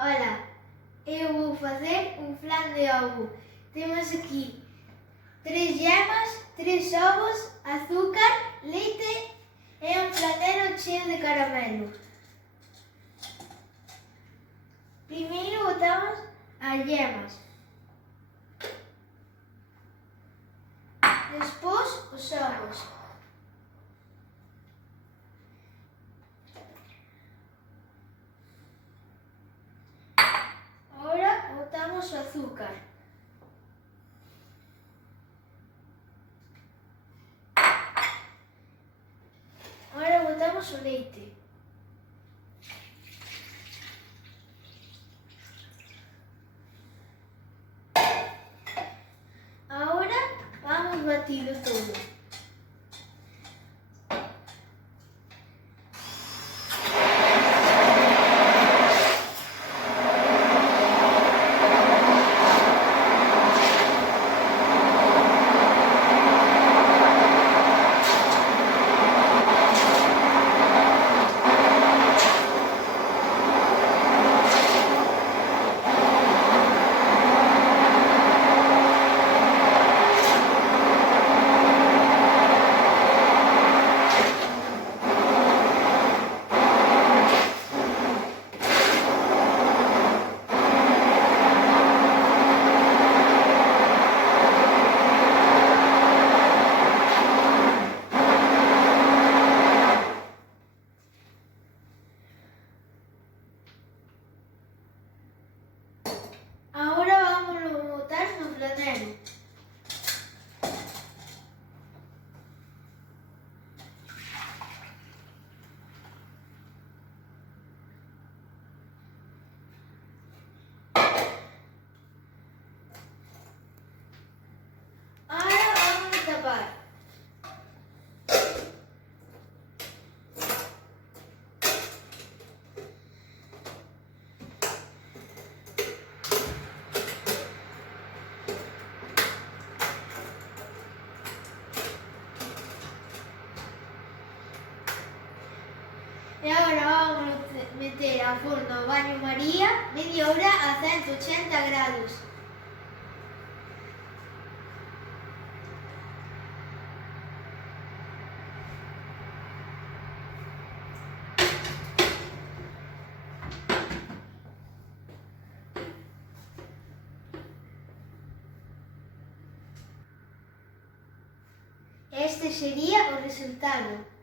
Ola, eu vou facer un flan de ovo. Temos aquí 3 yemas, 3 ovos, azúcar, leite e un flanero cheo de caramelo. Primeiro botamos as yemas. Despois os ovos. Agora botamos o azúcar. Agora botamos o leite. Agora vamos batilo todo. Agora vamos botar no flanero. Agora vamos tapar. E agora vamos meter a forno a baño María media hora a 180 grados. Este sería o resultado.